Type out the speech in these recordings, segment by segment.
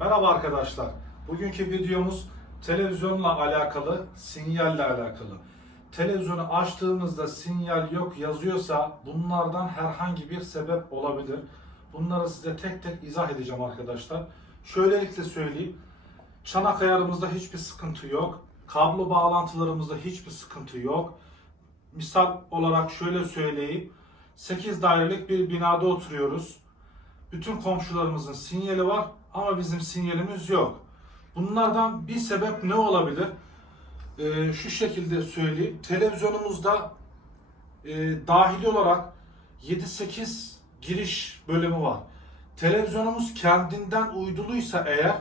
Merhaba arkadaşlar. Bugünkü videomuz televizyonla alakalı, sinyalle alakalı. Televizyonu açtığımızda sinyal yok yazıyorsa bunlardan herhangi bir sebep olabilir. Bunları size tek tek izah edeceğim arkadaşlar. Şöylelikle söyleyeyim. Çanak ayarımızda hiçbir sıkıntı yok. Kablo bağlantılarımızda hiçbir sıkıntı yok. Misal olarak şöyle söyleyeyim. 8 dairelik bir binada oturuyoruz. Bütün komşularımızın sinyali var ama bizim sinyalimiz yok. Bunlardan bir sebep ne olabilir? Ee, şu şekilde söyleyeyim. Televizyonumuzda e, dahili olarak 7-8 giriş bölümü var. Televizyonumuz kendinden uyduluysa eğer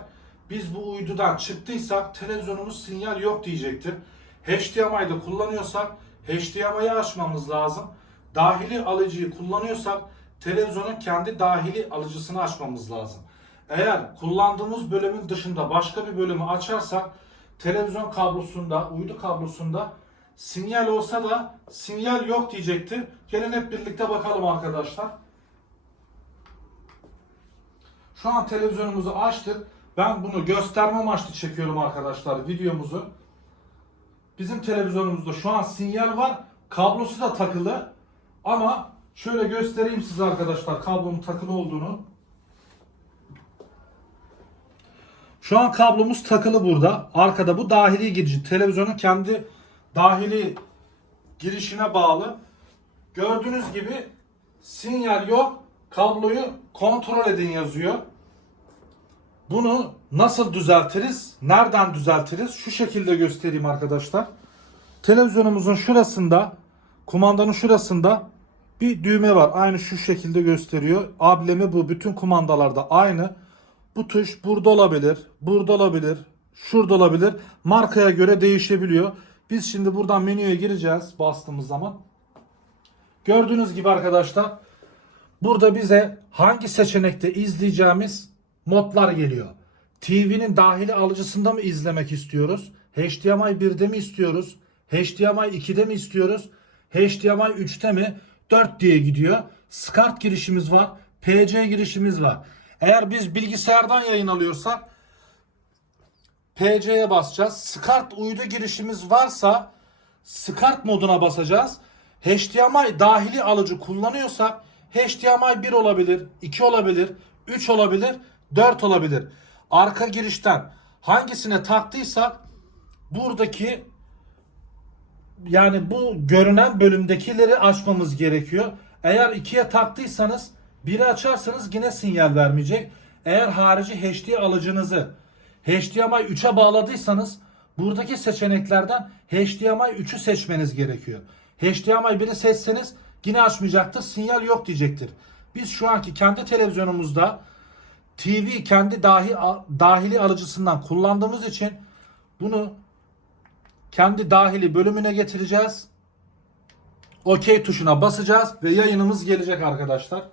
biz bu uydudan çıktıysak televizyonumuz sinyal yok diyecektir. HDMI'de kullanıyorsak HDMI'yi açmamız lazım. Dahili alıcıyı kullanıyorsak televizyonun kendi dahili alıcısını açmamız lazım. Eğer kullandığımız bölümün dışında başka bir bölümü açarsak televizyon kablosunda, uydu kablosunda sinyal olsa da sinyal yok diyecektir. Gelin hep birlikte bakalım arkadaşlar. Şu an televizyonumuzu açtık. Ben bunu gösterme amaçlı çekiyorum arkadaşlar videomuzu. Bizim televizyonumuzda şu an sinyal var. Kablosu da takılı. Ama şöyle göstereyim size arkadaşlar kablonun takılı olduğunu. Şu an kablomuz takılı burada. Arkada bu dahili girici. Televizyonun kendi dahili girişine bağlı. Gördüğünüz gibi sinyal yok. Kabloyu kontrol edin yazıyor. Bunu nasıl düzeltiriz? Nereden düzeltiriz? Şu şekilde göstereyim arkadaşlar. Televizyonumuzun şurasında, kumandanın şurasında bir düğme var. Aynı şu şekilde gösteriyor. Ablemi bu. Bütün kumandalarda aynı. Bu tuş burada olabilir, burada olabilir, şurada olabilir. Markaya göre değişebiliyor. Biz şimdi buradan menüye gireceğiz bastığımız zaman. Gördüğünüz gibi arkadaşlar burada bize hangi seçenekte izleyeceğimiz modlar geliyor. TV'nin dahili alıcısında mı izlemek istiyoruz? HDMI 1'de mi istiyoruz? HDMI 2'de mi istiyoruz? HDMI 3'te mi? 4 diye gidiyor. SCART girişimiz var. PC girişimiz var. Eğer biz bilgisayardan yayın alıyorsak PC'ye basacağız. SCART uydu girişimiz varsa SCART moduna basacağız. HDMI dahili alıcı kullanıyorsak HDMI 1 olabilir, 2 olabilir, 3 olabilir, 4 olabilir. Arka girişten hangisine taktıysak buradaki yani bu görünen bölümdekileri açmamız gerekiyor. Eğer ikiye taktıysanız biri açarsanız yine sinyal vermeyecek. Eğer harici HD alıcınızı HDMI 3'e bağladıysanız buradaki seçeneklerden HDMI 3'ü seçmeniz gerekiyor. HDMI 1'i seçseniz yine açmayacaktır. Sinyal yok diyecektir. Biz şu anki kendi televizyonumuzda TV kendi dahi, dahili alıcısından kullandığımız için bunu kendi dahili bölümüne getireceğiz. OK tuşuna basacağız ve yayınımız gelecek arkadaşlar.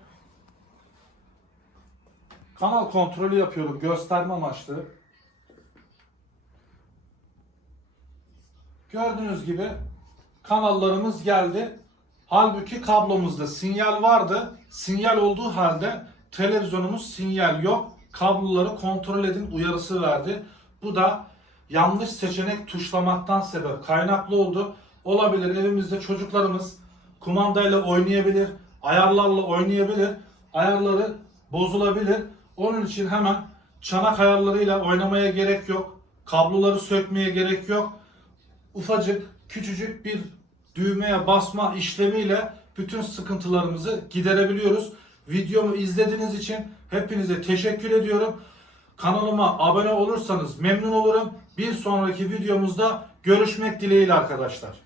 Kanal kontrolü yapıyorum gösterme amaçlı. Gördüğünüz gibi kanallarımız geldi. Halbuki kablomuzda sinyal vardı. Sinyal olduğu halde televizyonumuz sinyal yok. Kabloları kontrol edin uyarısı verdi. Bu da yanlış seçenek tuşlamaktan sebep kaynaklı oldu. Olabilir evimizde çocuklarımız kumandayla oynayabilir, ayarlarla oynayabilir. Ayarları bozulabilir. Onun için hemen çanak ayarlarıyla oynamaya gerek yok. Kabloları sökmeye gerek yok. Ufacık, küçücük bir düğmeye basma işlemiyle bütün sıkıntılarımızı giderebiliyoruz. Videomu izlediğiniz için hepinize teşekkür ediyorum. Kanalıma abone olursanız memnun olurum. Bir sonraki videomuzda görüşmek dileğiyle arkadaşlar.